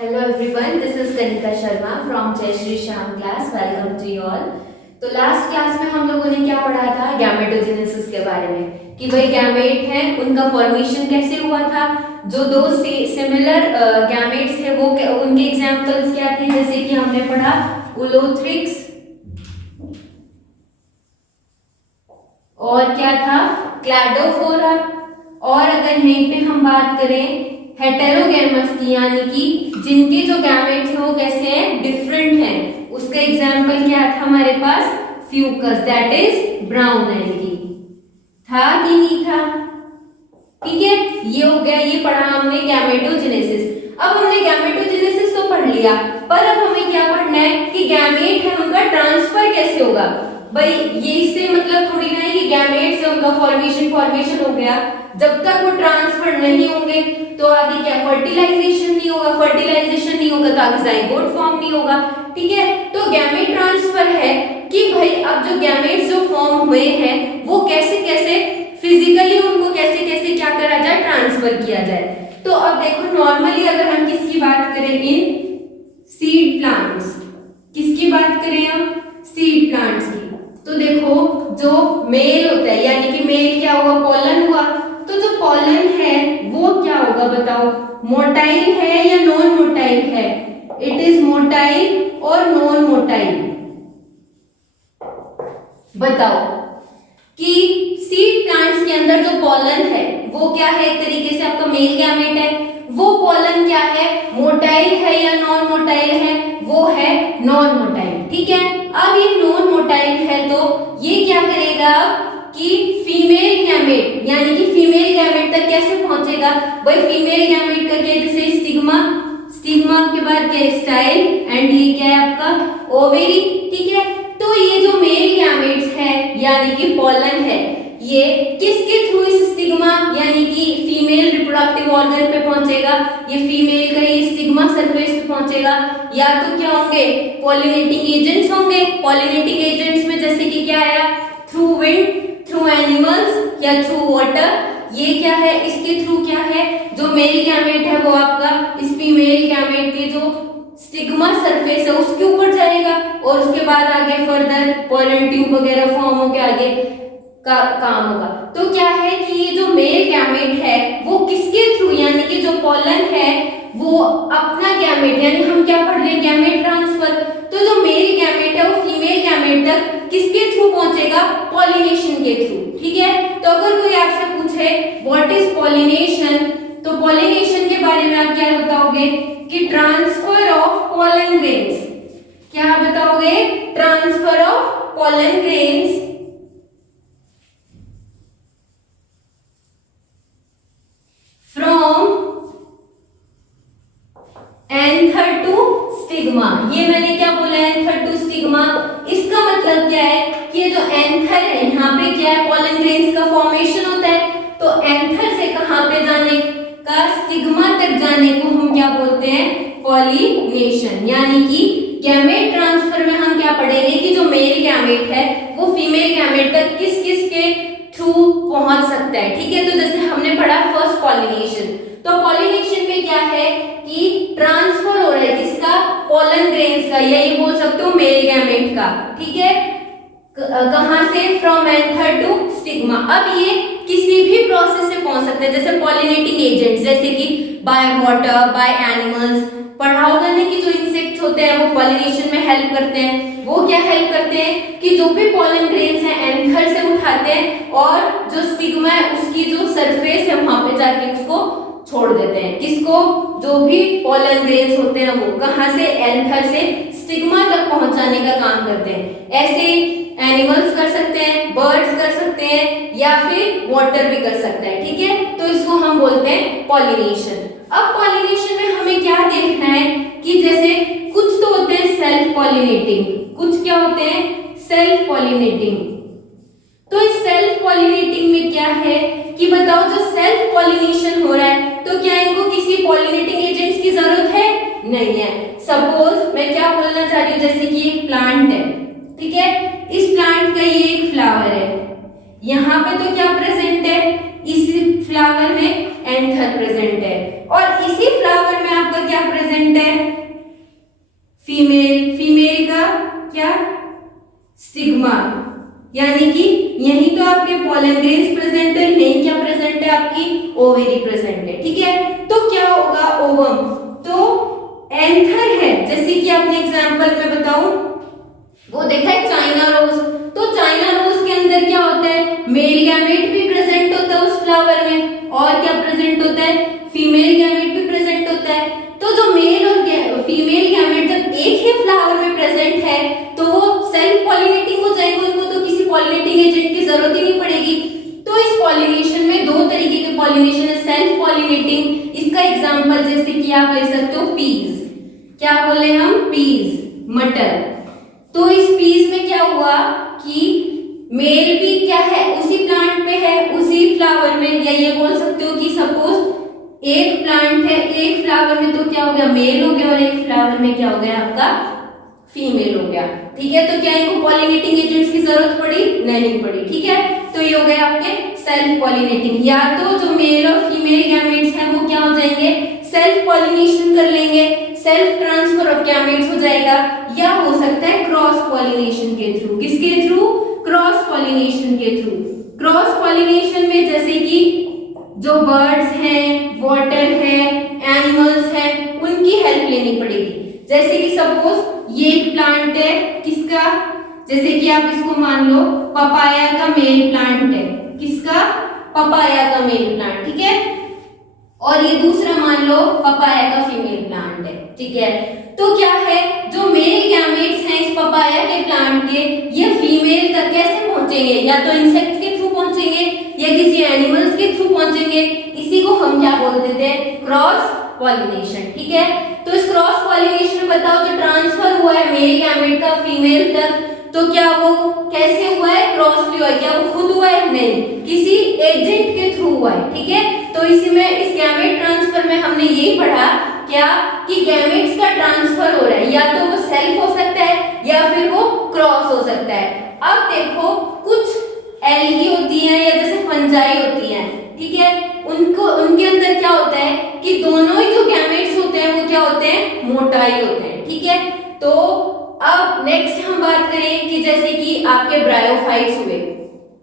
Hello everyone, this is Kanika Sharma from Jai Shri Shyam class. Welcome to you all. तो last class में हम लोगों ने क्या पढ़ा था, गैमेटोजेनेसिस के बारे में कि भाई गैमेट हैं, उनका फॉर्मेशन कैसे हुआ था, जो दो सिमिलर गैमेट्स है वो उनके एग्जांपल्स क्या थे, जैसे कि हमने पढ़ा उलोथ्रिक्स और क्या था क्लैडोफोरा। और अगर यहीं पे हम बात करें हेटेरोगेमस की, यानी कि जिनके जो गैमेट्स हैं वो कैसे हैं, डिफरेंट हैं, उसका एग्जांपल क्या था हमारे पास, Fucus, that is brown algae. था कि नहीं था? ठीक है, ये हो गया, ये पढ़ा हमने गैमेटोजेनेसिस। अब हमने गैमेटोजेनेसिस तो पढ़ लिया, पर अब हमें क्या पढ़ना है कि गैमेट है उनका ट्रांसफर कैसे होगा। भाई ये इससे मतलब थोड़ी ना है कि गैमेट से उनका फॉर्मेशन हो गया, जब तक वो ट्रांसफर नहीं होंगे तो आगे क्या फर्टिलाइजेशन नहीं होगा, फर्टिलाइजेशन नहीं होगा तो आगे जाइगोट फॉर्म नहीं होगा। ठीक है, तो गैमेट ट्रांसफर है कि भाई अब जो गैमेट्स जो फॉर्म हुए हैं वो कैसे कैसे फिजिकली उनको कैसे कैसे क्या करा जाए, ट्रांसफर किया जाए। तो अब देखो नॉर्मली अगर हम किसकी बात करें, इन सीड प्लांट्स, किसकी बात करें हम, सीड प्लांट्स की, तो देखो जो मेल होता है, यानी कि मेल क्या हुआ, पॉलन हुआ, तो जो पॉलन है वो क्या होगा बताओ, मोटाइल है या नॉन मोटाइल है, इट इज मोटाइल और नॉन मोटाइल। बताओ कि सीड प्लांट्स के अंदर जो पॉलन है वो क्या है, एक तरीके से आपका मेल गैमेट है, वो पॉलन क्या है, मोटाइल है या नॉन मोटाइल है, वो है नॉन मोटाइल। ठीक है, अब ये नॉन मोटाइल है तो ये क्या करेगा कि फीमेल गैमेट, यानी कि फीमेल गैमेट तक कैसे पहुंचेगा, भाई फीमेल गैमेट का क्या, जैसे स्टिग्मा, स्टिग्मा के बाद क्या स्टाइल, एंड ये क्या है आपका ओवेरी। ठीक है, तो ये जो मेल गैमेट्स है यानी कि पॉलन है, ये किसके थ्रू इस स्टिग्मा यानी कि फीमेल रिप्रोडक्टिव ऑर्गन पे पहुंचेगा, ये फीमेल का ये स्टिग्मा सरफेस पे पहुंचेगा, या तो क्या होंगे पॉलिनेटिंग एजेंट्स होंगे। पॉलिनेटिंग एजेंट्स में जैसे कि क्या आया, थ्रू विंड, थ्रू एनिमल्स या थ्रू वाटर। ये क्या है, इसके थ्रू क्या है, जो मेल गैमेट है वो आपका इस फीमेल गैमेट के जो स्टिग्मा सरफेस है उसके ऊपर जाएगा, और उसके बाद आगे फर्दर पोलन ट्यूब वगैरह फॉर्म होकर आगे का काम होगा। तो क्या है कि ये जो मेल गैमेट है वो किसके थ्रू, यानी कि जो पॉलन है वो अपना गैमेट, यानी हम क्या पढ़ रहे हैं, गैमेट ट्रांसफर, तो जो मेल गैमेट है वो फीमेल गैमेट तक किसके थ्रू पहुंचेगा, पॉलिनेशन के थ्रू। ठीक है, तो अगर कोई आपसे पूछे व्हाट इज पॉलिनेशन, तो पॉलिनेशन के बारे में आप क्या बताओगे कि ट्रांसफर ऑफ पोलन ग्रेन्स। क्या बताओगे, transfer of pollen grains from anther to stigma. ये मैंने क्या बोला, एंथर टू स्टिग्मा, इसका मतलब क्या है कि ये जो एंथर है यहाँ पे क्या है, पोलन ग्रेन्स का फॉर्मेशन होता है, तो एंथर से कहां पे जाने का, स्टिग्मा तक जाने को हम क्या बोलते हैं, पॉलिनेशन। यानी कि गैमेट ट्रांसफर में हम क्या पढ़ेंगे कि जो मेल गैमेट है वो फीमेल गैमेट तक किस किस के थ्रू पहुंच सकता है। ठीक है, तो जैसे हमने पढ़ा फर्स्ट पॉलिनेशन, तो पॉलिनेशन में क्या है कि ट्रांसफर हो रहा है किसका, पोलन ग्रेन्स का, या ये बोल सकते हो मेल गैमेट का। ठीक है, कहां से, फ्रॉम एंथर टू स्टिग्मा। अब ये किसी भी प्रोसेस से पहुंच सकते हैं, जैसे पॉलिनेटिंग एजेंट्स, जैसे कि बाय वाटर, बाय एनिमल्स। पढ़ा होगा ना कि जो इंसेक्ट्स होते हैं वो पॉलिनेशन में हेल्प करते हैं, वो क्या हेल्प करते हैं कि जो भी पॉलन ग्रेन्स हैं एंथर से उठाते हैं और जो स्टिग्मा है उसकी जो सरफेस है वहां पे जाके उसको छोड़ देते हैं, किसको, जो भी पॉलन ग्रेन्स होते हैं वो कहां से, एंथर से स्टिग्मा तक पहुंचाने का काम करते हैं। ऐसे एनिमल्स कर सकते हैं, बर्ड्स कर सकते हैं, या फिर वाटर भी कर सकता है। ठीक है, तो इसको हम बोलते हैं पॉलिनेशन। अब पॉलिनेशन में हमें क्या देखना है कि जैसे कुछ तो होते हैं सेल्फ पॉलिनेटिंग, कुछ क्या होते हैं, सेल्फ पॉलिनेटिंग। तो इस सेल्फ पॉलिनेटिंग में क्या है कि बताओ, जो सेल्फ पॉलिनेशन हो रहा है तो क्या इनको किसी पॉलिनेटिंग एजेंट्स की जरूरत है, नहीं है। सपोज मैं क्या बोलना चाह रही हूँ, जैसे कि एक प्लांट है, ठीक है, इस प्लांट का ये एक फ्लावर है, यहाँ पे तो क्या प्रेजेंट है, इस फ्लावर में एंथर प्रेजेंट है, और इसी फ्लावर में आपका क्या प्रेजेंट है, स्टिग्मा, यानी कि यहीं तो आपके पोलन ग्रेन्स प्रेजेंट है, यहीं क्या प्रेजेंट है, आपकी ओवेरी प्रेजेंट है। ठीक है, तो क्या होगा, ओवम तो एंथर है, जैसे कि आपने एग्जांपल में बताऊं वो देखा है चाइना रोज, तो चाइना रोज के अंदर क्या होता है, मेल गैमेट भी प्रेजेंट होता है उस फ्लावर में, और क्या प्रेजेंट होता है, फीमेल गैमेट भी प्रेजेंट होता है। तो जो मेल और फीमेल गैमेट जब एक ही फ्लावर में प्रेजेंट है तो वो सेल्फ पॉलिनेटिंग हो जाएंगे, उनको तो किसी पॉलिनेटिंग एजेंट की जरूरत ही नहीं पड़ेगी। तो इस पॉलिनेशन में दो तरीके के पॉलिनेशन है, सेल्फ पॉलिनेटिंग, इसका एग्जांपल जैसे कि आप ले सकते हो पीज, क्या बोले हम, पीज, मटर। तो इस पीस में क्या हुआ कि मेल भी क्या है, उसी प्लांट पे है, उसी फ्लावर में, या ये बोल सकते हो कि सपोज एक प्लांट है, एक फ्लावर में तो क्या हो गया, मेल हो गया, और एक फ्लावर में क्या हो गया आपका, फीमेल हो गया। ठीक है, तो क्या इनको पॉलिनेटिंग एजेंट्स की जरूरत पड़ी, नहीं पड़ी। ठीक है, तो ये हो गए आपके सेल्फ पॉलिनेटिंग, या तो जो मेल और फीमेल गैमेट्स हैं वो क्या हो जाएंगे, सेल्फ पॉलिनेशन कर लेंगे, सेल्फ ट्रांसफर ऑफ गैमेट्स हो जाएगा, या हो सकता है क्रॉस पॉलिनेशन के थ्रू, किसके थ्रू, क्रॉस पॉलिनेशन के थ्रू। क्रॉस पॉलिनेशन में जैसे कि जो बर्ड्स हैं, वाटर है, एनिमल्स हैं, उनकी हेल्प लेनी पड़ेगी। जैसे कि सपोज ये एक प्लांट है, किसका, जैसे कि आप इसको मान लो पपाया का मेल प्लांट है, किसका, पपाया का मेल प्लांट। ठीक है, और ये दूसरा मान लो पपाया का फीमेल प्लांट है। ठीक है, तो क्या है, जो मेल गैमेट्स हैं इस पपाया के प्लांट के, ये फीमेल तक कैसे पहुंचेंगे, या तो इंसेक्ट के थ्रू पहुंचेंगे या किसी एनिमल्स के थ्रू पहुंचेंगे, इसी को हम क्या बोलते थे, क्रॉस पॉलिनेशन। ठीक है, तो इस क्रॉस पॉलिनेशन में बताओ जो ट्रांसफर हुआ है मेल गैमेट का फीमेल तक, तो क्या वो कैसे हुआ है, क्रॉसली हुआ है, क्या वो खुद हुआ है, नहीं, किसी एजेंट के थ्रू हुआ है। ठीक है, तो इसी में इस गैमेट ट्रांसफर में हमने यही पढ़ा क्या कि गैमेट्स का ट्रांसफर हो रहा है, या तो वो सेल्फ हो सकता है या फिर वो क्रॉस हो सकता है। अब देखो कुछ एल्गी होती हैं या जैसे फंजाई होती हैं, ठीक है, उनको उनके अंदर क्या होता है कि दोनों ही जो गैमेट्स होते हैं वो क्या होते हैं, मोटाइल होते हैं। ठीक है, तो अब नेक्स्ट हम बात करें कि जैसे कि आपके ब्रायोफाइट्स हुए,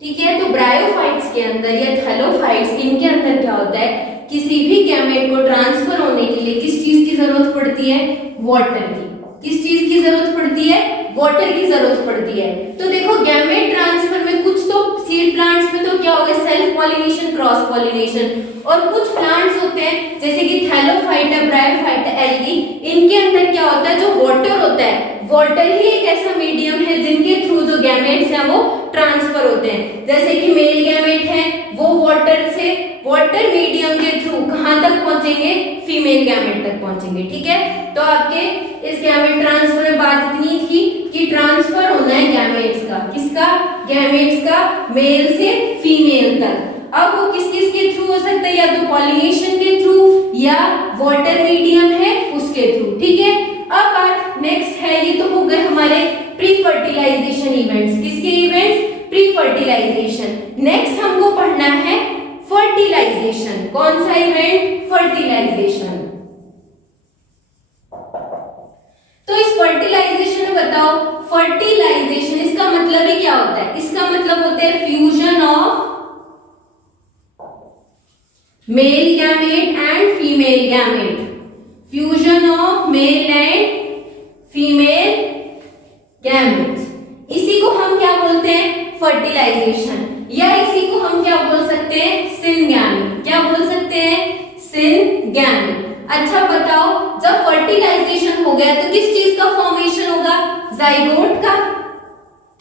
ठीक है, तो ब्रायोफाइट्स के अंदर या थैलोफाइट्स, इनके अंदर क्या होता है, किसी भी गैमेट को ट्रांसफर होने के लिए किस चीज की जरूरत पड़ती है, वाटर की। किस चीज की जरूरत पड़ती है, वाटर की जरूरत पड़ती है। तो देखो गैमेट ट्रांसफर में कुछ तो सीड प्लांट्स में तो क्या हो गया, सेल्फ पॉलिनेशन, क्रॉस पॉलिनेशन, और कुछ प्लांट्स होते हैं जैसे कि थैलोफाइट है, ब्रायोफाइट है, एल्गी, इनके अंदर क्या होता है, जो वाटर होता है, वाटर ही एक ऐसा मीडियम है जिनके थ्रू जो गैमेट्स हैं वो ट्रांसफर होते हैं। जैसे कि मेल गैमेट है वो वाटर से, वाटर मीडियम के थ्रू कहां तक पहुंचेंगे, फीमेल गैमेट तक पहुंचेंगे। ठीक है, तो आपके इस गैमेट ट्रांसफर में बात इतनी थी कि ट्रांसफर होना है गैमेट्स का, किसका, गैमेट्स का, मेल से फीमेल तक। अब वो किस किस के थ्रू हो सकता है, या तो पॉलिनेशन के थ्रू या वाटर मीडियम है उसके थ्रू। ठीक है, अब बात नेक्स्ट है, ये तो हो गए हमारे प्री फर्टिलाइजेशन इवेंट्स, किसके इवेंट्स, प्री फर्टिलाइजेशन। नेक्स्ट हमको पढ़ना है फर्टिलाइजेशन, कौन सा इवेंट, फर्टिलाइजेशन। तो इस फर्टिलाइजेशन में बताओ, फर्टिलाइजेशन इसका मतलब ही क्या होता है, इसका मतलब होता है fusion of male gamete and female gamete, fusion of male and female gametes, इसी को हम क्या बोलते हैं, फर्टिलाइजेशन, या इसी को हम क्या बोल सकते हैं, सिनगैमी। क्या बोल सकते हैं, सिनगैमी। अच्छा बताओ, जब फर्टिलाइजेशन हो गया तो किस चीज का फॉर्मेशन होगा, जाइगोट का,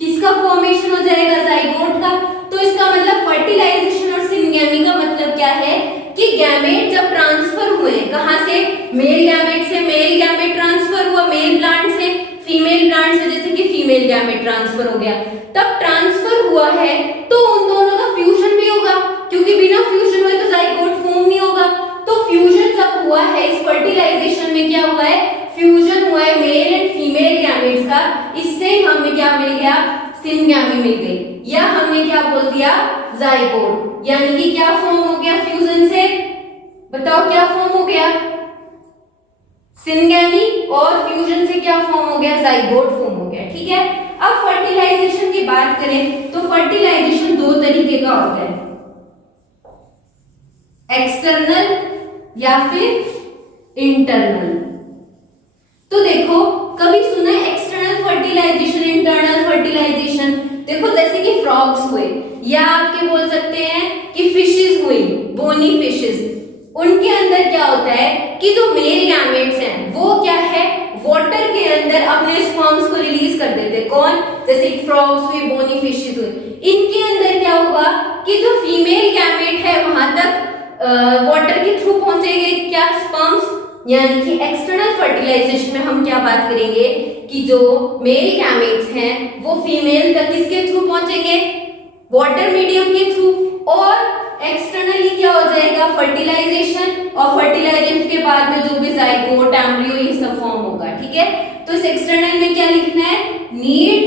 किसका फॉर्मेशन हो जाएगा, जाइगोट का। तो इसका मतलब फर्टिलाइजेशन और सिनगैमी का मतलब क्या है कि गैमेट जब ट्रांसफर हुए, कहां से, मेल गैमेट से, मेल गैमेट ट्रांसफर हुआ मेल प्लांट से फीमेल प्लांट से, जैसे कि फीमेल गैमेट ट्रांसफर हो गया, तब ट्रांसफर हुआ है तो उन दोनों का फ्यूजन भी होगा, क्योंकि बिना फ्यूजन हुए तो जाइगोट फॉर्म नहीं होगा। तो फ्यूजन जब हुआ है इस फर्टिलाइजेशन में, क्या हुआ है, फ्यूजन हुआ है मेल एंड फीमेल गैमेट्स का, इससे हमें क्या मिल गया, सिनगैमी मिल गई, या हमने क्या बोल दिया, जाइगोट, यानी कि क्या फॉर्म हो गया फ्यूजन से, बताओ क्या फॉर्म हो गया, सिनगैमी, और फ्यूजन से क्या फॉर्म हो गया, जाइगोट फॉर्म हो गया। ठीक है, अब फर्टिलाइजेशन की बात करें तो फर्टिलाइजेशन दो तरीके का होता है, एक्सटर्नल या फिर इंटरनल। तो देखो कभी सुना है एक्सटर्नल फर्टिलाइजेशन, इंटरनल फर्टिलाइजेशन? देखो जैसे कि फ्रॉग्स हुए, या आपके बोल सकते हैं कि फिशेस हुई, बोनी फिशेस, उनके अंदर क्या होता है कि जो मेल गैमेट्स हैं वो क्या है, वाटर के अंदर अपने स्पर्म्स को रिलीज कर देते। कौन? जैसे फ्रॉग्स हुई, बोनी फिशेस हुई, इनके अंदर क्या होगा कि जो फीमेल गैमेट है वहां तक वाटर के थ्रू पहुंचेंगे क्या, स्पर्म्स। यानी कि एक्सटर्नल फर्टिलाइजेशन में हम क्या बात करेंगे कि जो मेल गैमेट्स हैं वो फीमेल तक किसके थ्रू पहुंचेंगे, वाटर मीडियम के थ्रू। और एक्सटर्नली क्या हो जाएगा, फर्टिलाइजेशन, और फर्टिलाइजेशन के बाद में जो भी जाइगोट, एम्ब्रियो, ये सब फॉर्म होगा। ठीक है, तो इस एक्सटर्नल में क्या लिखना है, नीड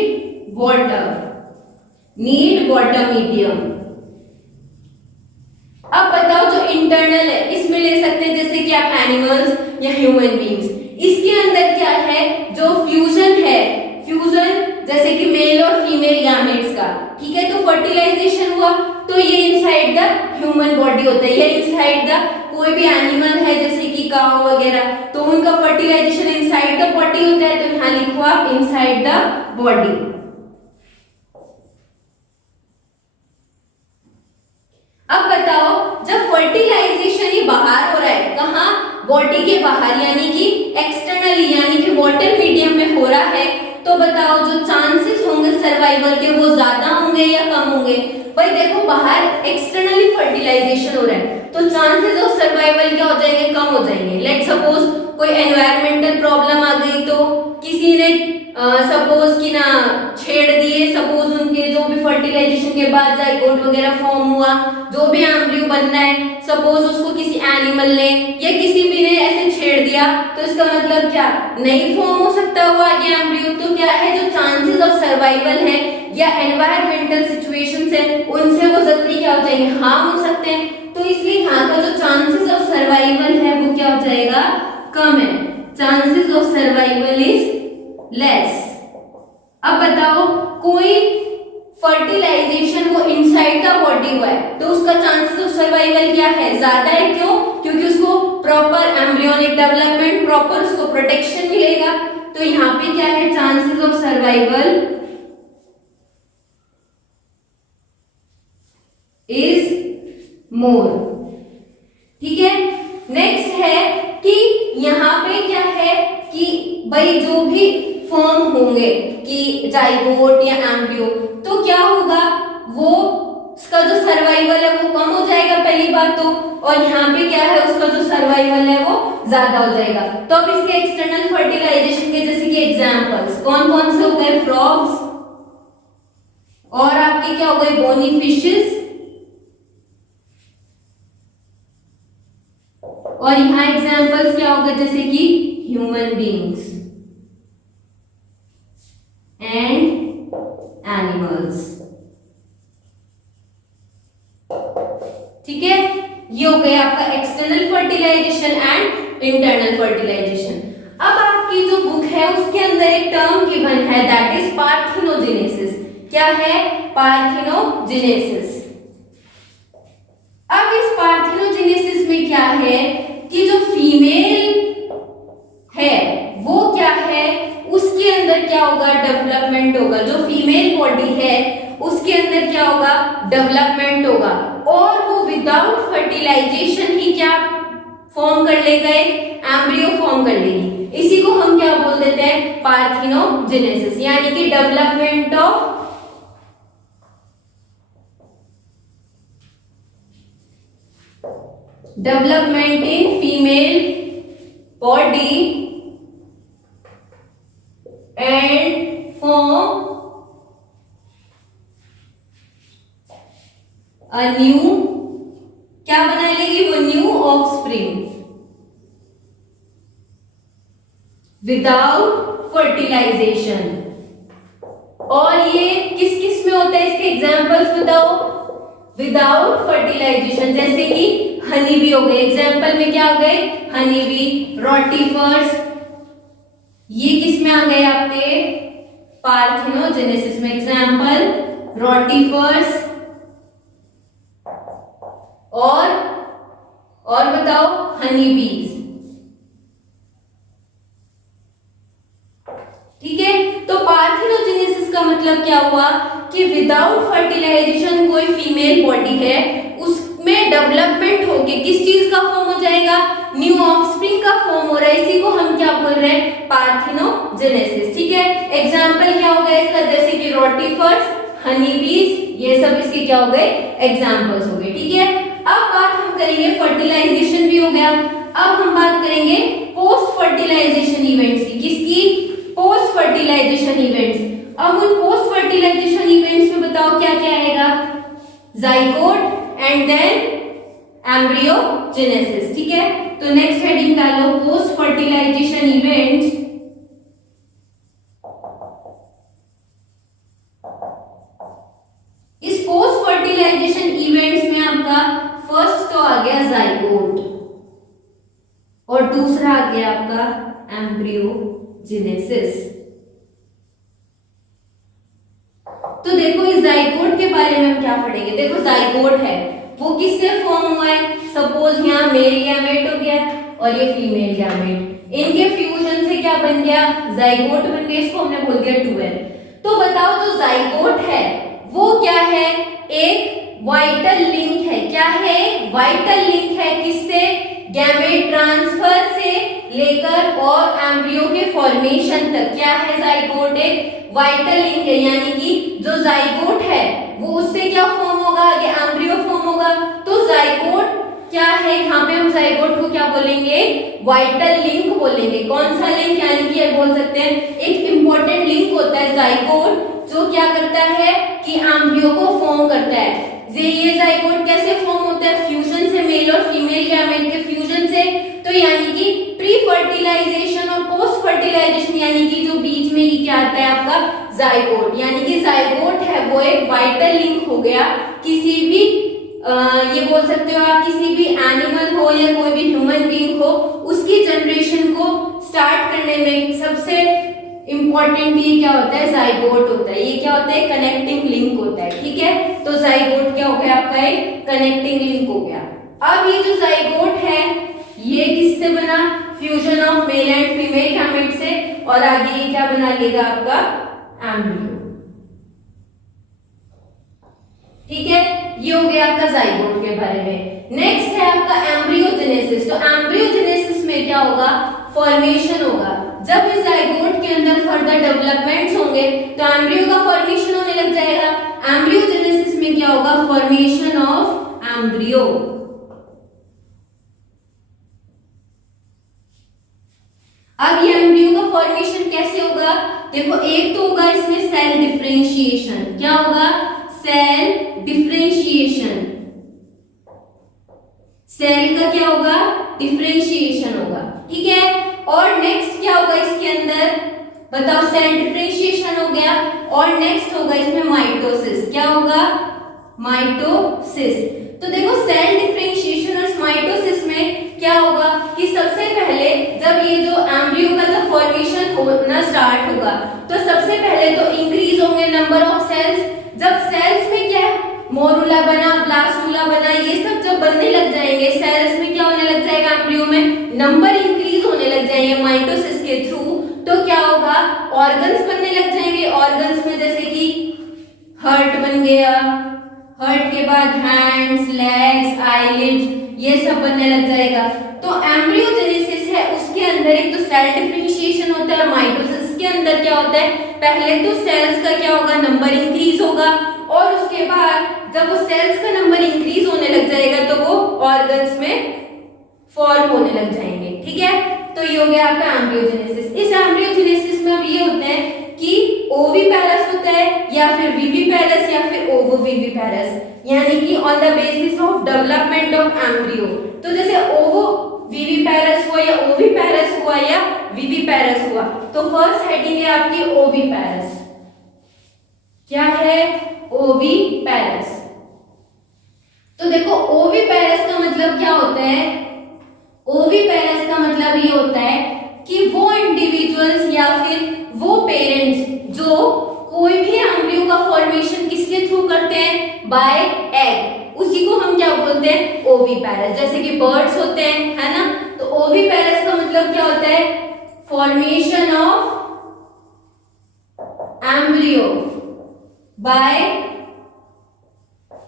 वाटर मीडियम। अब बताओ जो इंटरनल है, इसमें ले सकते हैं जैसे कि आप एनिमल्स या ह्यूमन बीइंग्स, इसके अंदर क्या है, जो फ्यूजन है, फ्यूजन जैसे कि मेल और फीमेल गैमेट्स का। ठीक है, तो फर्टिलाइजेशन हुआ तो ये इनसाइड द ह्यूमन बॉडी होता है, ये इनसाइड द कोई भी एनिमल है जैसे कि काऊ वगैरह, तो उनका फर्टिलाइजेशन इनसाइड द बॉडी होता है, तो यहां लिखो आप इनसाइड द बॉडी। अब बताओ जब फर्टिलाइजेशन ही बाहर हो रहा है, कहां, बॉडी के बाहर, यानी कि एक्सटर्नली, यानी कि वाटर मीडियम में हो रहा है, तो बताओ जो चांसेस होंगे सर्वाइवल के वो ज्यादा होंगे या कम होंगे? भाई देखो बाहर एक्सटर्नली फर्टिलाइजेशन हो रहा है तो चांसेस ऑफ सर्वाइवल क्या हो जाएंगे, कम हो जाएंगे। लेट सपोज कोई एनवायरमेंटल प्रॉब्लम आ गई, तो किसी ने सपोज कि ना छेड़ दिए, सपोज उनके जो भी फर्टिलाइजेशन के बाद जाइगोट वगैरह फॉर्म हुआ, जो भी एम्ब्रियो बनना है, सपोज उसको किसी एनिमल ने या किसी भी ने ऐसे छेड़ दिया, तो इसका मतलब क्या, नहीं फॉर्म हो सकता वो आगे एम्ब्रियो। तो क्या है, जो चांसेस ऑफ सर्वाइवल है या एनवायरमेंटल सिचुएशंस है उनसे वो जल्दी क्या हो जाएंगे, हार्म हो सकते हैं। तो इसलिए यहाँ का जो चांसेस ऑफ सर्वाइवल है वो क्या हो जाएगा, कम है, chances of survival is less. अब बताओ कोई फर्टिलाइजेशन वो इनसाइड द बॉडी हुआ है तो उसका चांसेस ऑफ सर्वाइवल क्या है, ज्यादा है। क्यों? क्योंकि उसको प्रॉपर एम्ब्रियोनिक डेवलपमेंट, प्रॉपर उसको प्रोटेक्शन मिलेगा। तो यहाँ पे क्या है, chances of survival is more. ठीक है, नेक्स्ट है कि यहाँ पे क्या है कि भाई जो भी फॉर्म होंगे कि जाइगोट या एम्ब्रियो, तो क्या होगा, वो उसका जो सर्वाइवल है वो कम हो जाएगा पहली बात तो, और यहाँ पे क्या है, उसका जो सर्वाइवल है वो ज्यादा हो जाएगा। तो अब इसके एक्सटर्नल फर्टिलाइजेशन के जैसे कि एग्जांपल्स कौन कौन से हो गए, फ्रॉग्स, और आपके क्या हो गए, बोनी फिशेस, और यहाँ एग्जांपल्स क्या हो गए जैसे कि ह्यूमन बीइंग्स एंड एनिमल्स। ठीक है, ये हो गया आपका external fertilization and internal fertilization. अब आपकी जो बुक है उसके अंदर एक टर्म गिवन है, दैट इज पार्थिनोजेनेसिस। क्या है, पार्थिनोजेनेसिस। अब इस पार्थिनोजेनेसिस में क्या है कि जो फीमेल है वो क्या है, उसके अंदर क्या होगा, डेवलपमेंट होगा। जो फीमेल बॉडी है उसके अंदर क्या होगा, डेवलपमेंट होगा, और वो विदाउट फर्टिलाइजेशन ही क्या फॉर्म कर लेगा, एक एम्ब्रियो फॉर्म कर लेगी। इसी को हम क्या बोल देते हैं, पार्थिनोजेनेसिस, यानी कि development of development in female body and form a new, क्या बना लेगी वो, न्यू ऑफस्प्रिंग विदाउट फर्टिलाइजेशन। और ये किस किस में होता है, इसके एग्जांपल्स बताओ। विदाउट फर्टिलाइजेशन जैसे कि हनी बी हो गए, एग्जाम्पल में क्या आ गए, हनी बी, रोटीफर्स, ये किस में आ गए आपके, पार्थेनोजेनेसिस में एग्जाम्पल रोटिफर्स और बताओ हनी बीज। ठीक है, तो पार्थेनोजेनेसिस का मतलब क्या हुआ कि विदाउट फर्टिलाइजेशन कोई फीमेल बॉडी है उसमें डेवलपमेंट होके किस चीज का फॉर्म हो जाएगा, न्यू ऑफस्प्रिंग का फॉर्म हो रहा है, इसी को हम क्या बोल रहे हैं, पार्थेनोजेनेसिस। ठीक है, एग्जाम्पल क्या हो गया इसका, जैसे कि रोटिफर्स, हनी बीज, ये सब इसके क्या हो गए, एग्जाम्पल्स हो गए। ठीक है, अब बात हम करेंगे फर्टिलाइजेशन भी हो गया, अब हम बात करेंगे पोस्ट फर्टिलाइजेशन इवेंट्स की। किसकी, पोस्ट फर्टिलाइजेशन इवेंट्स। अब उन पोस्ट फर्टिलाइजेशन इवेंट्स में बताओ क्या क्या आएगा, जाइगोट एंड देन एम्ब्रियोजेनेसिस। ठीक है, तो नेक्स्ट हेडिंग डालो पोस्ट फर्टिलाइजेशन इवेंट्स। इस पोस्ट फर्टिलाइजेशन इवेंट्स में आपका फर्स्ट तो आ गया जाइगोट और दूसरा आ गया आपका एम्ब्रियोजेनेसिस। तो देखो इस जाइगोट के बारे में हम क्या पढ़ेंगे, देखो जाइगोट है वो किससे फॉर्म हुआ है, सपोज यहाँ मेल गैमेट हो गया और ये फीमेल गैमेट, इनके फ्यूजन से क्या बन गया, जाइगोट बन गया, इसको हमने बोल दिया ट्वेल। तो बताओ जो जाइगोट है वो क्या है, एक वाइटल लिंक है, क्या है, वाइटल लिंक है, किससे, गैमेट ट्रांसफर से लेकर और एम्ब्रियो के फॉर्मेशन तक। क्या है जाइगोट, एक वाइटल लिंक है, यानी कि जो जाइगोट है वो उससे क्या फॉर्म होगा, आगे एम्ब्रियो फॉर्म होगा। तो जाइगोट क्या है, यहाँ पे हम जाइगोट को क्या बोलेंगे, वाइटल लिंक बोलेंगे। कौन सा लिंक, यानी कि बोल सकते हैं एक इंपॉर्टेंट लिंक होता है जाइगोट, जो क्या करता है कि एम्ब्रियो को फॉर्म करता है। ये जाइगोट कैसे फॉर्म होता है, फ्यूजन से, मेल और फीमेल गैमेट के फ्यूजन से। तो यानी कि प्री फर्टिलाइजेशन और पोस्ट फर्टिलाइजेशन, यानी कि जो बीच में ये क्या आता है आपका जाइगोट, यानी कि जाइगोट है वो एक वाइटल लिंक हो गया किसी भी ये बोल सकते हो आप किसी भी एनिमल हो या कोई भी ह्यूमन बीइंग हो, उसकी जनरेशन को स्टार्ट करने में सबसे इंपॉर्टेंट ये क्या होता है, जाइगोट होता है। ये क्या होता है, कनेक्टिंग लिंक होता है। ठीक है, तो जाइगोट क्या हो गया आपका, एक कनेक्टिंग लिंक हो गया। अब ये जो जाइगोट है ये किससे बना, fusion of male and female gamete से, और आगे ये क्या बना लेगा आपका एम्ब्रियो। ठीक है, ये हो गया आपका जाइगोट के बारे में। नेक्स्ट है आपका एम्ब्रियोजेनेसिस। तो एम्ब्रियोजेनेसिस में क्या होगा, फॉर्मेशन होगा। जब इस जाइगोट के अंदर फर्दर डेवलपमेंट्स होंगे तो एम्ब्रियो का फॉर्मेशन होने लग जाएगा। एम्ब्रियोजेनेसिस में क्या होगा, फॉर्मेशन ऑफ एम्ब्रियो। अब ये एम्ब्रियो का फॉर्मेशन कैसे होगा, देखो एक तो होगा इसमें सेल डिफरेंशिएशन। क्या होगा, सेल डिफरेंशिएशन। सेल का क्या होगा, डिफरेंशिएशन होगा। ठीक है, और नेक्स्ट क्या होगा इसके अंदर, बताओ, सेल डिफरेंशिएशन हो गया और नेक्स्ट होगा इसमें माइटोसिस। क्या होगा, माइटोसिस। तो देखो सेल डिफरेंशिएशन और माइटोसिस में क्या होगा कि सबसे पहले जब ये जो एम्ब्रियो का जब फॉर्मेशन होना स्टार्ट होगा तो सबसे पहले तो इंक्रीज होंगे नंबर ऑफ सेल्स। जब सेल्स में क्या, मोरूला बना, ब्लास्टूला बना, ये सब जब बनने लग जाएंगे, सेल्स में क्या होने लग जाएगा, एम्ब्रियो में नंबर इंक्रीज होने लग जाएंगे माइटोसिस के थ्रू। तो क्या होगा, ऑर्गन्स बनने लग जाएंगे। ऑर्गन्स में जैसे कि हार्ट बन गया, हार्ट के बाद हैंड्स, लेग्स, आईलिड्स, ये सब बनने लग जाएगा। तो एम्ब्रियोजेनेसिस है उसके अंदर एक तो सेल डिफरेंशिएशन होता है और माइटोसिस के अंदर क्या होता है, पहले तो सेल्स का क्या होगा, नंबर इंक्रीज होगा और उसके बाद जब वो सेल्स का नंबर इंक्रीज होने लग जाएगा तो वो ऑर्गन्स में फॉर्म होने लग जाएंगे। ठीक है, तो ये हो गया आपका एम्ब्रियोजेनेसिस। इस एम्ब्रियोजेनेसिस में अब ये होता है कि ओविपेरस होता है या फिर विविपेरस या फिर ओवोविविपेरस, यानी कि on the basis of development of embryo. तो जैसे ओवोविविपेरस हुआ या ओविपेरस हुआ या विविपेरस हुआ, तो फर्स्ट हेडिंग है आपकी ओविपेरस। क्या है, ओविपेरस। तो देखो ओविपेरस का मतलब क्या होता है, ओविपेरस का मतलब ये होता है कि वो इंडिविजुअल्स या फिर वो पेरेंट्स जो कोई भी एम्ब्रियो का फॉर्मेशन किसके थ्रू करते हैं, बाय एग, उसी को हम क्या बोलते हैं, ओविपेरस। जैसे कि बर्ड्स होते हैं, है ना, तो ओविपेरस का मतलब क्या होता है, फॉर्मेशन ऑफ एम्ब्रियो बाय,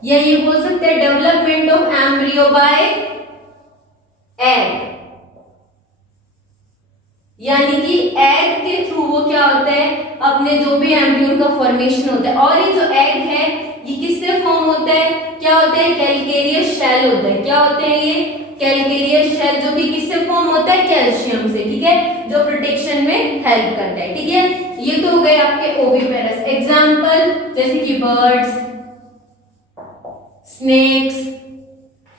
या ये बोल सकते हैं development of embryo bye egg, यानी कि एग के थ्रू वो क्या होता है, अपने जो भी एम्ब्रियो का फॉर्मेशन होता है। और ये जो एग है ये किससे फॉर्म होता है, क्या होता है, कैलकेरियस शेल होता है। क्या होते हैं ये, कैलकेरियस शेल, जो कि किससे फॉर्म होता है, कैल्शियम से, ठीक है, जो प्रोटेक्शन में हेल्प करता है, ठीक है। ये तो हो गए आपके ओविपेरस। एग्जाम्पल जैसे कि बर्ड्स, स्नेक्स,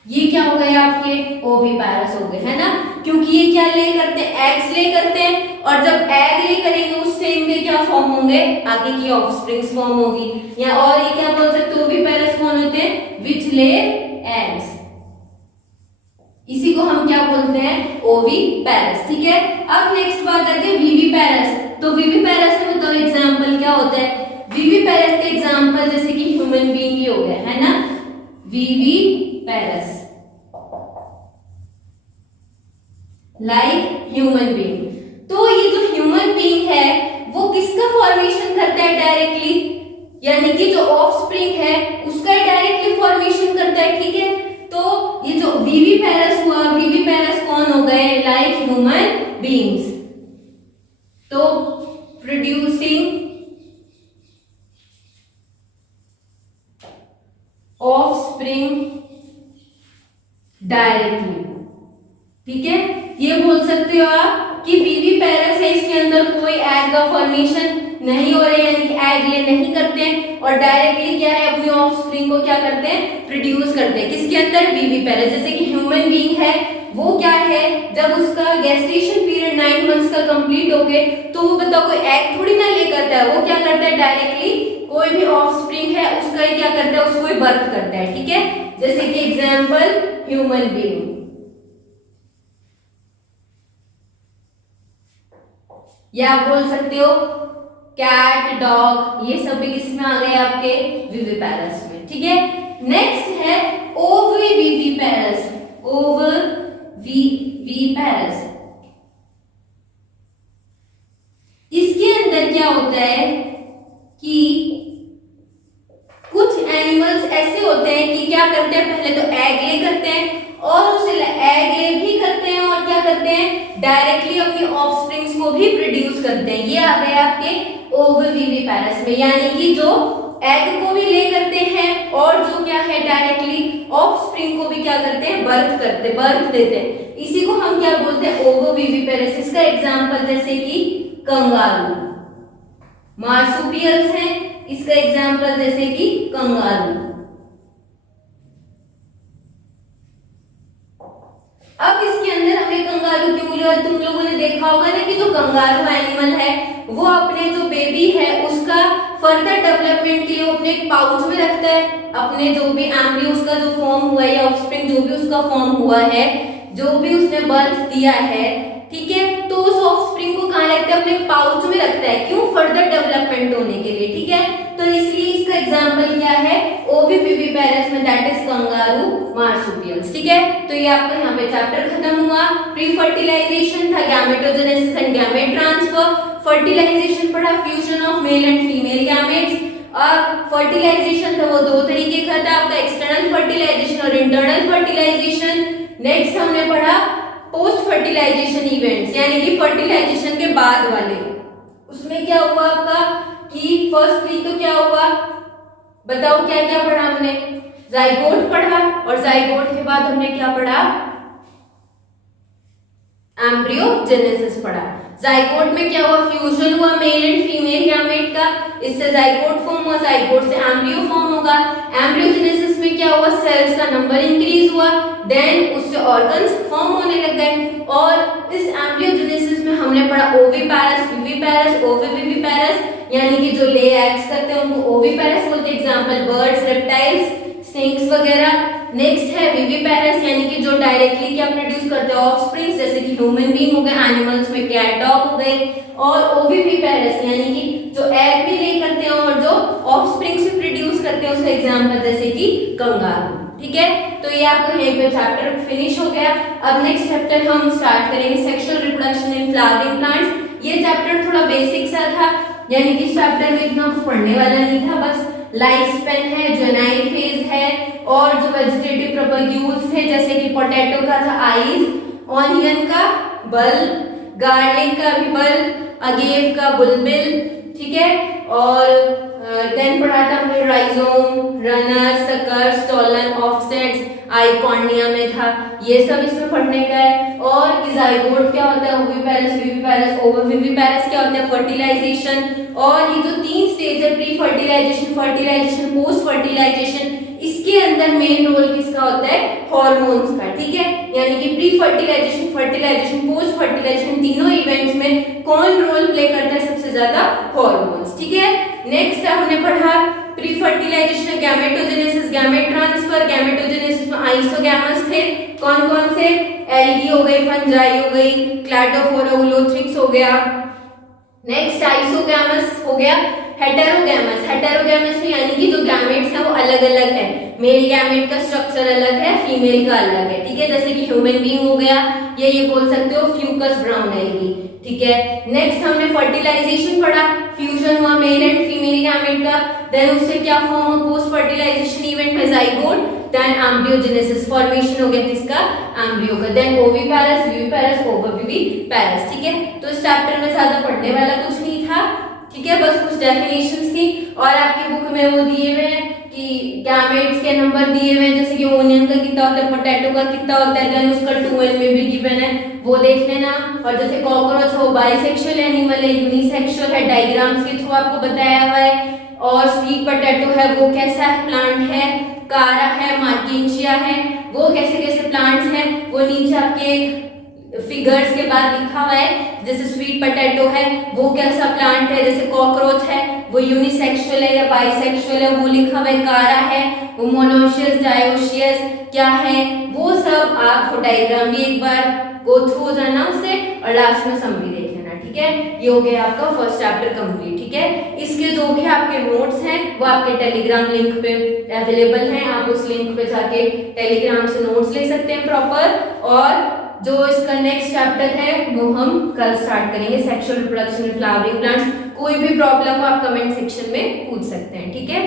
ये क्या हो गए आपके ओविपेरस हो गए, है ना, क्योंकि ये क्या ले करते हैं, एग्स ले करते हैं, और जब एग ले करेंगे उससे इनके क्या फॉर्म होंगे, आगे की ऑफस्प्रिंग्स फॉर्म होगी। या और ये क्या बोल सकते हैं, ओविपेरस कौन होते हैं, विच ले एग्स, इसी को हम क्या बोलते हैं, ओविपेरस, ठीक है। अब नेक्स्ट बात आती है विविपेरस। तो विविपेरस में बताओ एग्जांपल क्या होता है, विविपेरस के एग्जांपल जैसे कि ह्यूमन बीइंग ही हो गए, है ना, विविपेरस लाइक ह्यूमन बीइंग। तो ये जो ह्यूमन बीइंग है वो किसका फॉर्मेशन करता है डायरेक्टली, यानी कि जो ऑफस्प्रिंग है उसका डायरेक्टली फॉर्मेशन करता है, ठीक है। तो ये जो विविपेरस हुआ, विविपेरस कौन हो गए, लाइक ह्यूमन बीइंग्स, तो प्रोड्यूसिंग ऑफस्प्रिंग डायरेक्टली, ठीक है। ये बोल सकते हो आप कि विविपेरस है, इसके अंदर कोई एग का फॉर्मेशन नहीं हो रहा है, यानी कि एग ले नहीं करते हैं, और डायरेक्टली क्या है, अपनी ऑफस्प्रिंग को क्या करते हैं, प्रोड्यूस करते हैं, किसके अंदर, विविपेरस। जैसे कि ह्यूमन बीइंग है वो क्या है, जब उसका गेस्टेशन पीरियड 9 मंथ्स का कंप्लीट हो गए तो वो बताओ कोई एग थोड़ी ना ले करता है, वो क्या करता है, डायरेक्टली कोई भी ऑफस्प्रिंग है उसका ही क्या करता है, उसको ही बर्थ करता है, ठीक है। जैसे कि एग्जांपल ह्यूमन बीइंग, या आप बोल सकते हो कैट, डॉग, ये सब भी किसमें आ गए आपके, विविपेरस में, ठीक है। नेक्स्ट है ओविविपेरस, ओविविपेरस। इसके अंदर क्या होता है कि कुछ एनिमल्स ऐसे होते हैं कि क्या करते हैं, पहले तो एग ले करते हैं, और उसे एग ले भी करते हैं, और क्या करते हैं, डायरेक्टली अपनी ऑफस्प्रिंग्स को भी प्रोड्यूस करते हैं। ये आ गए आपके ओविविपेरस में, यानी कि जो एग को भी ले करते हैं और जो क्या है, डायरेक्टली ऑफस्प्रिंग को भी क्या करते हैं, बर्थ देते हैं। इसी को हम क्या बोलते हैं, ओविविपेरस। इसका एग्जांपल जैसे कि कंगारू, मार्सुपियल्स हैं, इसका एग्जांपल जैसे कि कंगारू। अब इसके अंदर हमें कंगारू क्यों लिया, तुम लोगों ने देखा होगा ना कि जो कंगारू एनिमल है वो अपने जो बेबी है उसका फर्दर डेवलपमेंट के लिए वो अपने एक पाउच में रखता है, अपने जो भी एम्ब्रियो उसका जो फॉर्म हुआ है, या ऑफस्प्रिंग जो भी उसका फॉर्म हुआ है, जो भी उसने बर्थ दिया है, ठीक है, तो उस ऑफस्प्रिंग को कहाँ रखता है, अपने पाउच में रखता है, क्यों, फर्दर डेवलपमेंट होने के लिए, ठीक है। तो इसलिए इसका एग्जांपल क्या है, ओविविपेरस में, दैट इज कंगारू मार्सुपियल्स, ठीक है। तो ये आपका यहाँ पे चैप्टर खत्म हुआ। प्री फर्टिलाइजेशन था, gametogenesis and gamete transfer. Fertilisation पढ़ा, fusion of male and female gametes. और फर्टिलाइजेशन था वो दो तरीके का था, आपका एक्सटर्नल फर्टिलाइजेशन और इंटरनल फर्टिलाइजेशन। नेक्स्ट हमने पढ़ा पोस्ट फर्टिलाइजेशन इवेंट्स, यानी कि फर्टिलाइजेशन के बाद वाले, उसमें क्या हुआ आपका कि फर्स्टली तो क्या हुआ, बताओ क्या क्या पढ़ा हमने, जाइगोट पढ़ा, और जाइगोट के बाद हमने क्या पढ़ा, एम्ब्रियोजेनेसिस पढ़ा। जाइगोट में क्या हुआ, फ्यूजन हुआ मेल एंड फीमेल गैमेट का, इससे जाइगोट फॉर्म हुआ, जाइगोट से एम्ब्रियो फॉर्म होगा। एम्ब्रियोजेनेसिस में क्या हुआ, सेल्स का नंबर इंक्रीज हुआ, देन उससे ऑर्गन्स फॉर्म होने लग गए। और इस एम्ब्रियोजेनेसिस में हमने पढ़ा ओविपेरस, विविपेरस, ओविविपेरस, यानी कि जो ले एग्स करते हैं उनको ओविपेरस बोलते हैं। एग्जांपल बर्ड्स, रेप्टाइल्स, स्नेक्स वगैरह। नेक्स्ट है विविपेरस यानी कि जो डायरेक्टली क्या प्रोड्यूस करते हैं, ऑफस्प्रिंग्स, जैसे कि ह्यूमन बीइंग हो गए, एनिमल्स में कैट डॉग हो गए। और ओविविपेरस यानी कि जो एग भी ले करते हैं और जो ऑफस्प्रिंग्स भी प्रोड्यूस करते हैं, उसका एग्जांपल जैसे कि कंगारू। ठीक है, तो ये आपका यहीं पे चैप्टर फिनिश हो गया। अब नेक्स्ट चैप्टर हम स्टार्ट करेंगे, sexual reproduction in flowering plants. ये चैप्टर थोड़ा बेसिक सा था, यानी कि इस चैप्टर में इतना कुछ पढ़ने वाला नहीं था, बस लाइफ स्पेन है, जुवेनाइल फेज है, और जो वेजिटेटिव प्रोपैग्यूल्स थे जैसे कि पोटैटो का था आईज, ऑनियन का बल्ब, गार्लिक का भी बल्ब, अगेव का बुलबिल। ठीक है, और देन पढ़ा था हमने rhizome, runner, sucker, stolon, offsets, Eichhornia में था, ये सब इसमें पढ़ने का है। और ज़ाइगोट क्या होता है, ओविपेरस, विविपेरस, ओविविपेरस क्या होता है, फर्टिलाइजेशन। और ये जो 3 स्टेज है, pre fertilization, fertilization, post fertilization, इसके अंदर मेन रोल किसका होता है, हार्मोन्स का। ठीक है, यानी कि pre fertilization, fertilization, post fertilization, तीनों इवेंट्स में कौन रोल प्ले करता है, सबसे ज्यादा हार्मोन्स। ठीक है, नेक्स्ट हमने पढ़ा pre fertilization, gametogenesis, gamete transfer. Gametogenesis में आइसोगैमस थे, कौन कौन से, एल्गी हो गई, फंजाई हो गई, क्लैडोफोरा, उलोथ्रिक्स हो गया। नेक्स्ट आइसोगैमस हो गया, हेटेरोगैमस। हेटेरोगैमस में यानी कि जो गैमेट्स हैं वो अलग अलग है, मेल गैमेट का स्ट्रक्चर अलग है, फीमेल का अलग है। ठीक है, जैसे कि ह्यूमन बीइंग हो गया, ये बोल सकते हो फ्यूकस ब्राउन एल्गी। ठीक है, नेक्स्ट हमने फर्टिलाइजेशन पढ़ा, फ्यूजन हुआ मेल एंड फीमेल गैमेट का, देन उससे क्या फॉर्म हुआ, पोस्ट फर्टिलाइजेशन इवेंट में जाइगोट, देन एम्ब्रियोजेनेसिस, फॉर्मेशन हो गया किसका, एम्ब्रियो का, देन ओविपेरस, विविपेरस, ओविविपेरस। ठीक है, तो इस चैप्टर में ज्यादा पढ़ने वाला कुछ नहीं था। ठीक है, बस कुछ डेफिनेशंस थी, और आपकी बुक में वो दिए हुए हैं कि गैमेट्स के नंबर दिए हुए हैं, जैसे कि ओनियन का कितना होता है, पोटैटो का कितना होता है, देन उसका 2n में भी गिवन है, वो देख लेना। और जैसे कॉकरोच हो बाइसेक्सुअल एनिमल है, यूनिसेक्सुअल है, डायग्राम्स के थ्रू आपको बताया हुआ है। और स्वीट पोटैटो है, वो कैसा है प्लांट है, कारा है, मार्किंचिया है, वो कैसे कैसे प्लांट्स हैं, वो नीचे आपके फिगर्स के बाद लिखा हुआ है। जैसे स्वीट पोटैटो है वो कैसा प्लांट है, जैसे कॉकरोच है वो यूनिसेक्सुअल है या बाइसेक्सुअल है, वो लिखा हुआ है। कारा है वो मोनोशियस, डायोशियस क्या है, वो सब आप डायग्राम भी एक बार गो थ्रू हो जाना उससे, और लास्ट में समरी देख लेना। ठीक है, ये हो गया आपका फर्स्ट चैप्टर कंप्लीट। ठीक है, इसके जो भी आपके नोट्स हैं वो आपके टेलीग्राम लिंक पे अवेलेबल हैं, आप उस लिंक पे जाके टेलीग्राम से नोट्स ले सकते हैं प्रॉपर। और जो इसका नेक्स्ट चैप्टर है वो हम कल स्टार्ट करेंगे, sexual reproduction in flowering plants. कोई भी प्रॉब्लम हो आप कमेंट सेक्शन में पूछ सकते हैं। ठीक है।